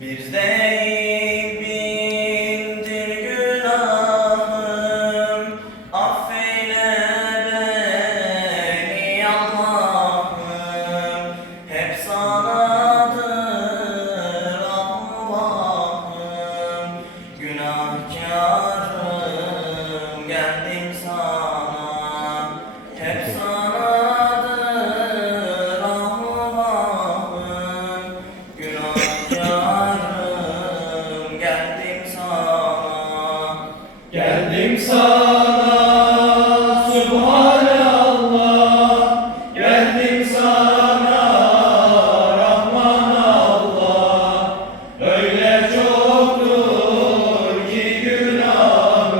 Bizde bindir günahım, affeyle beni Allah'ım. Hep sanadır Allah'ım. Günahkarım, geldim sana. Hep sanadır Allah'ım. Günahkarım, geldim sana. Geldim sana Subhanallah, geldim sana Rahman Allah. Öyle çoktur ki günahım,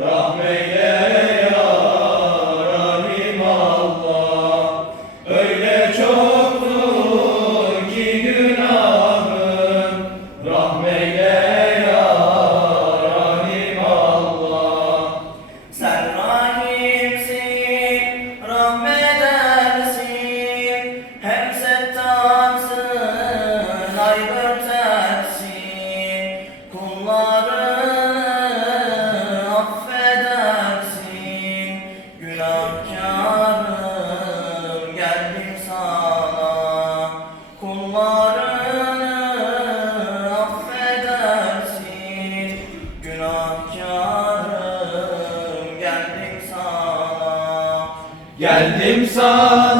rahmeyle ya Rahim Allah. Öyle çoktur ki günahım, rahmeyle Sen rahimsin, rahmedersin, hem settarsın, aybörtersin, kullarını affedersin. Günahkarım, geldim sana, kullarını affedersin. Günahkarım, geldim sana. Geldim sana